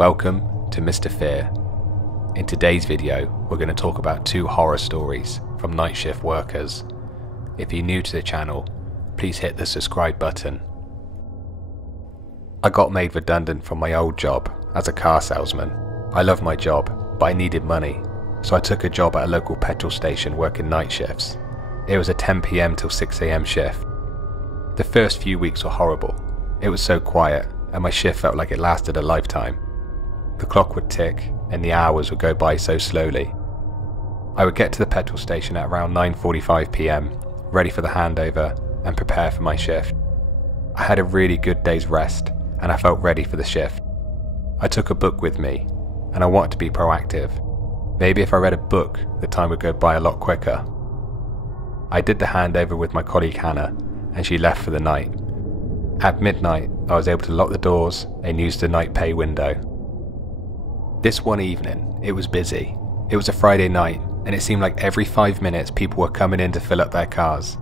Welcome to Mr. Fear. In today's video, we're going to talk about 2 horror stories from night shift workers. If you're new to the channel, please hit the subscribe button. I got made redundant from my old job as a car salesman. I love my job, but I needed money, so I took a job at a local petrol station working night shifts. It was a 10 PM till 6 AM shift. The first few weeks were horrible. It was so quiet, and my shift felt like it lasted a lifetime. The clock would tick, and the hours would go by so slowly. I would get to the petrol station at around 9:45 PM, ready for the handover and prepare for my shift. I had a really good day's rest, and I felt ready for the shift. I took a book with me, and I wanted to be proactive. Maybe if I read a book, the time would go by a lot quicker. I did the handover with my colleague Hannah, and she left for the night. At midnight, I was able to lock the doors and use the night pay window. This one evening, it was busy. It was a Friday night, and it seemed like every 5 minutes people were coming in to fill up their cars.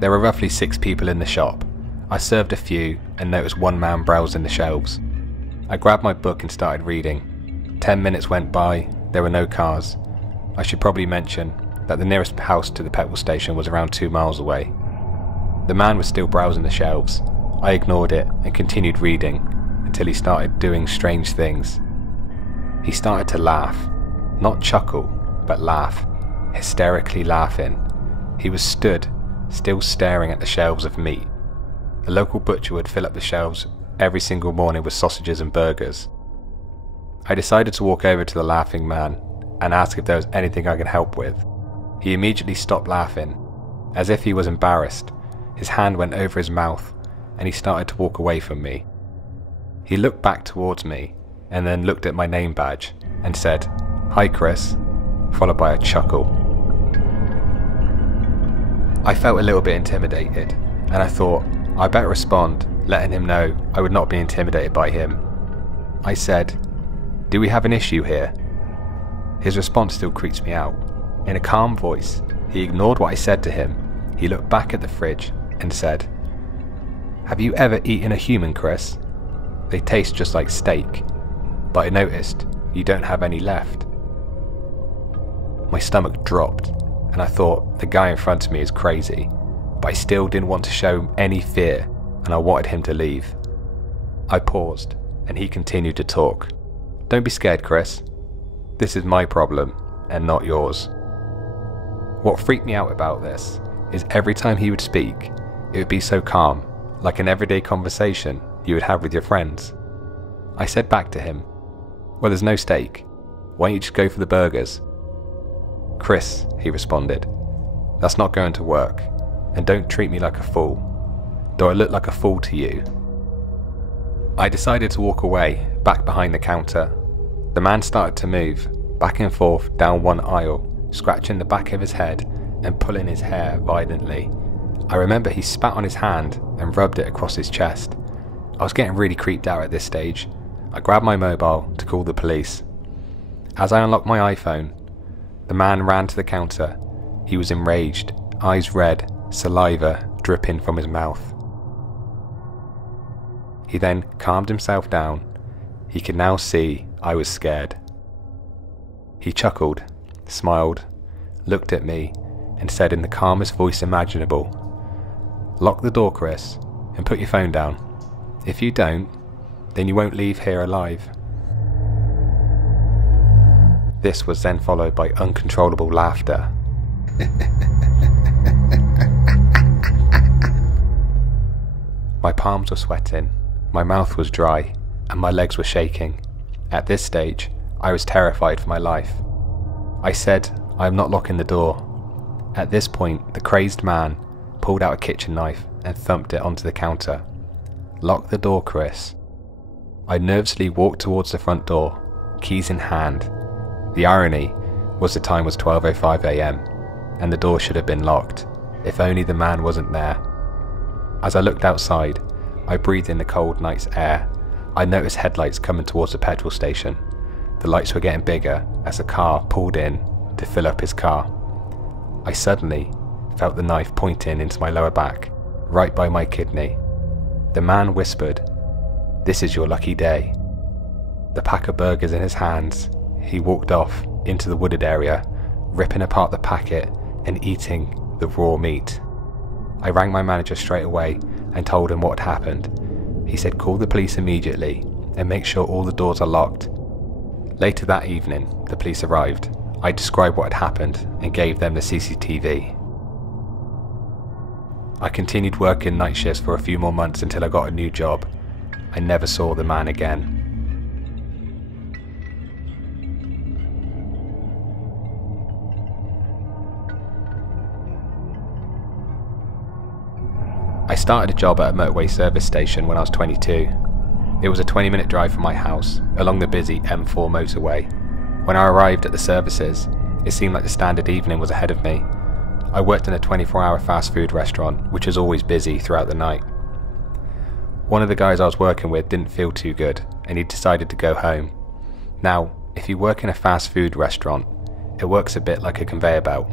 There were roughly 6 people in the shop. I served a few and noticed one man browsing the shelves. I grabbed my book and started reading. 10 minutes went by, there were no cars. I should probably mention that the nearest house to the petrol station was around 2 miles away. The man was still browsing the shelves. I ignored it and continued reading until he started doing strange things. He started to laugh, not chuckle, but laugh, hysterically laughing. He was stood, still staring at the shelves of meat. A local butcher would fill up the shelves every single morning with sausages and burgers. I decided to walk over to the laughing man and ask if there was anything I could help with. He immediately stopped laughing, as if he was embarrassed. His hand went over his mouth, and he started to walk away from me. He looked back towards me, and then looked at my name badge, and said, "Hi Chris," followed by a chuckle. I felt a little bit intimidated, and I thought, I better respond, letting him know I would not be intimidated by him. I said, "Do we have an issue here?" His response still creeps me out. In a calm voice, he ignored what I said to him. He looked back at the fridge and said, "Have you ever eaten a human, Chris? They taste just like steak, but I noticed you don't have any left." My stomach dropped, and I thought the guy in front of me is crazy, but I still didn't want to show any fear, and I wanted him to leave. I paused, and he continued to talk. "Don't be scared, Chris. This is my problem, and not yours." What freaked me out about this is every time he would speak, it would be so calm, like an everyday conversation you would have with your friends. I said back to him, "Well, there's no steak. Why don't you just go for the burgers?" "Chris," he responded, "that's not going to work, and don't treat me like a fool. Do I look like a fool to you?" I decided to walk away, back behind the counter. The man started to move, back and forth down one aisle, scratching the back of his head and pulling his hair violently. I remember he spat on his hand and rubbed it across his chest. I was getting really creeped out at this stage. I grabbed my mobile to call the police. As I unlocked my iPhone, the man ran to the counter. He was enraged, eyes red, saliva dripping from his mouth. He then calmed himself down. He could now see I was scared. He chuckled, smiled, looked at me, and said in the calmest voice imaginable, "Lock the door, Chris, and put your phone down. If you don't, then you won't leave here alive." This was then followed by uncontrollable laughter. My palms were sweating, my mouth was dry, and my legs were shaking. At this stage, I was terrified for my life. I said, "I am not locking the door." At this point, the crazed man pulled out a kitchen knife and thumped it onto the counter. "Lock the door, Chris." I nervously walked towards the front door, keys in hand. The irony was the time was 12:05 AM, and the door should have been locked, if only the man wasn't there. As I looked outside, I breathed in the cold night's air. I noticed headlights coming towards the petrol station. The lights were getting bigger as the car pulled in to fill up his car. I suddenly felt the knife pointing into my lower back, right by my kidney. The man whispered, "This is your lucky day." The pack of burgers in his hands, he walked off into the wooded area, ripping apart the packet and eating the raw meat. I rang my manager straight away and told him what had happened. He said call the police immediately and make sure all the doors are locked. Later that evening, the police arrived. I described what had happened and gave them the CCTV. I continued working night shifts for a few more months until I got a new job. I never saw the man again. I started a job at a motorway service station when I was 22. It was a 20-minute drive from my house, along the busy M4 motorway. When I arrived at the services, it seemed like the standard evening was ahead of me. I worked in a 24-hour fast food restaurant, which was always busy throughout the night. One of the guys I was working with didn't feel too good, and he decided to go home. Now, if you work in a fast food restaurant, it works a bit like a conveyor belt.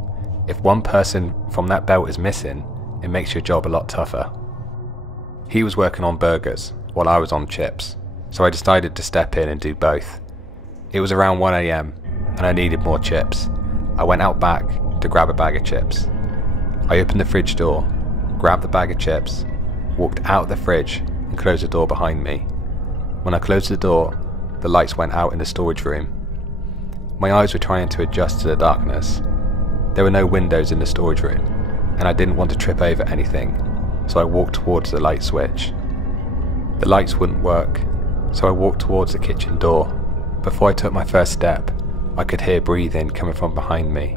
If one person from that belt is missing, it makes your job a lot tougher. He was working on burgers, while I was on chips, so I decided to step in and do both. It was around 1 AM, and I needed more chips. I went out back to grab a bag of chips. I opened the fridge door, grabbed the bag of chips, walked out the fridge and closed the door behind me. When I closed the door, the lights went out in the storage room. My eyes were trying to adjust to the darkness. There were no windows in the storage room, and I didn't want to trip over anything, so I walked towards the light switch. The lights wouldn't work, so I walked towards the kitchen door. Before I took my first step, I could hear breathing coming from behind me.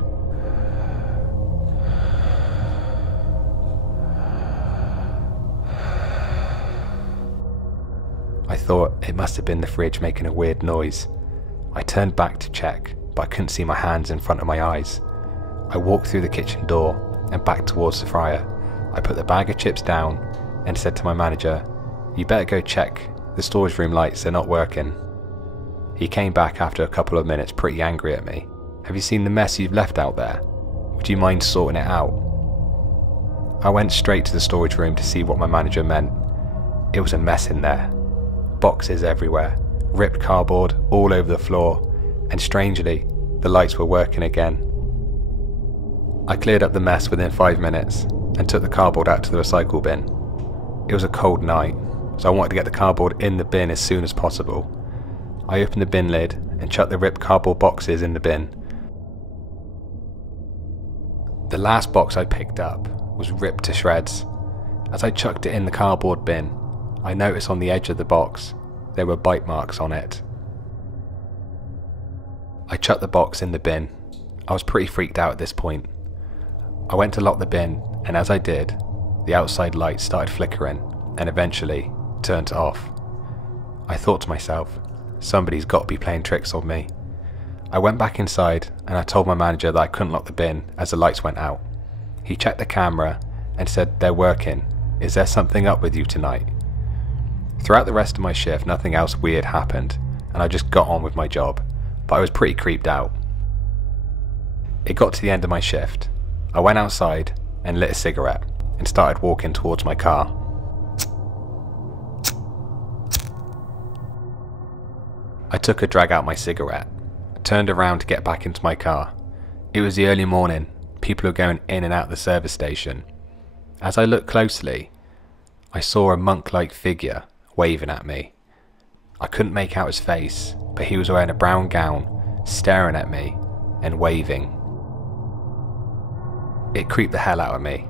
I thought it must have been the fridge making a weird noise. I turned back to check, but I couldn't see my hands in front of my eyes. I walked through the kitchen door and back towards the fryer. I put the bag of chips down and said to my manager, "You better go check, the storage room lights are not working." He came back after a couple of minutes pretty angry at me. "Have you seen the mess you've left out there? Would you mind sorting it out?" I went straight to the storage room to see what my manager meant. It was a mess in there. Boxes everywhere, ripped cardboard all over the floor, and strangely, the lights were working again. I cleared up the mess within 5 minutes and took the cardboard out to the recycle bin. It was a cold night, so I wanted to get the cardboard in the bin as soon as possible. I opened the bin lid and chucked the ripped cardboard boxes in the bin. The last box I picked up was ripped to shreds. As I chucked it in the cardboard bin, I noticed on the edge of the box there were bite marks on it. I chucked the box in the bin. I was pretty freaked out at this point. I went to lock the bin, and as I did, the outside light started flickering and eventually turned off. I thought to myself, somebody's got to be playing tricks on me. I went back inside and I told my manager that I couldn't lock the bin as the lights went out. He checked the camera and said, "They're working. Is there something up with you tonight?" Throughout the rest of my shift, nothing else weird happened, and I just got on with my job, but I was pretty creeped out. It got to the end of my shift. I went outside and lit a cigarette and started walking towards my car. I took a drag out my cigarette, turned around to get back into my car. It was the early morning, people were going in and out the service station. As I looked closely, I saw a monk-like figure waving at me. I couldn't make out his face, but he was wearing a brown gown, staring at me and waving. It creeped the hell out of me.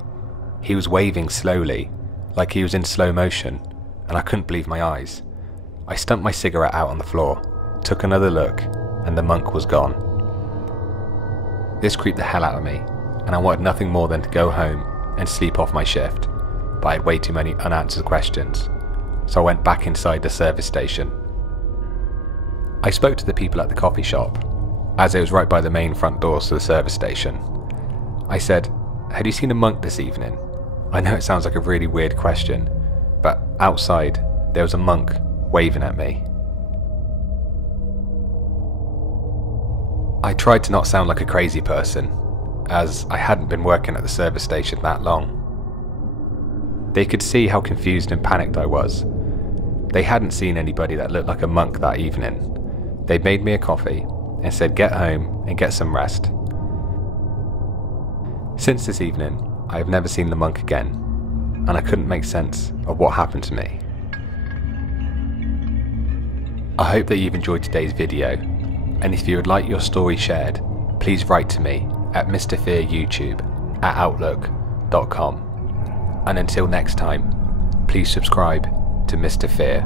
He was waving slowly, like he was in slow motion, and I couldn't believe my eyes. I stumped my cigarette out on the floor, took another look, and the monk was gone. This creeped the hell out of me, and I wanted nothing more than to go home and sleep off my shift, but I had way too many unanswered questions, so I went back inside the service station. I spoke to the people at the coffee shop, as it was right by the main front doors to the service station. I said, "Had you seen a monk this evening?" I know it sounds like a really weird question, but outside there was a monk waving at me. I tried to not sound like a crazy person, as I hadn't been working at the service station that long. They could see how confused and panicked I was. They hadn't seen anybody that looked like a monk that evening, They made me a coffee and said get home and get some rest. Since this evening, I have never seen the monk again, and I couldn't make sense of what happened to me. I hope that you've enjoyed today's video, and if you would like your story shared, please write to me at mrfearyoutube@outlook.com. And until next time, please subscribe to Mr. Fear.